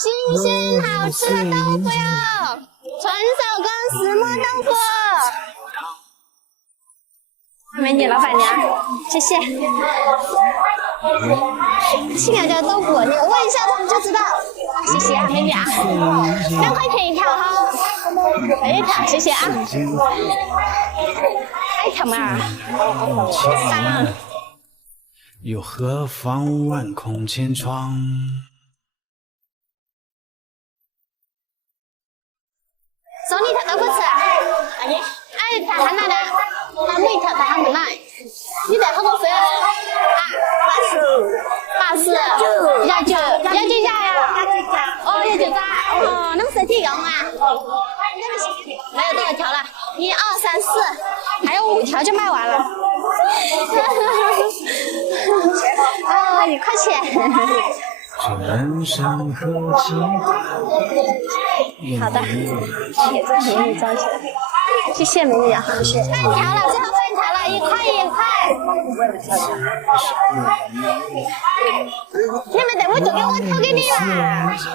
新鲜好吃的豆腐哟，纯手工石磨豆腐。美女老板娘，谢谢。青鸟叫豆腐，你问一下他们就知道。谢谢啊，美女啊，2块钱一条哈，一条，谢谢啊。一条嘛。又何妨万空千窗。送你一条豆腐吃。哎，条汉奶的，他每条他们奶。你在好多岁了？啊，80。199呀。哦，199。哦，那么身体用啊？没有多少条了，1、2、3、4，还有5条就卖完了。哦，1块钱。这人生何其好的，茄子美女装起来，谢谢美女啊，半条了，最后半条了，1块1块。你们等会做给我挑给你嘛？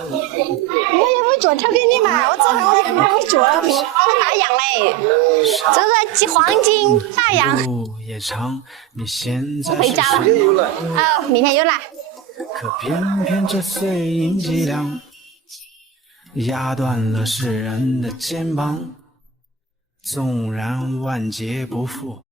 我也会做挑给你嘛？我昨天我就会做了，都是大洋嘞，这是黄金大洋。也长，你现在回家了，哦，明天又来。可偏偏这碎银几两，压断了世人的肩膀。纵然万劫不复。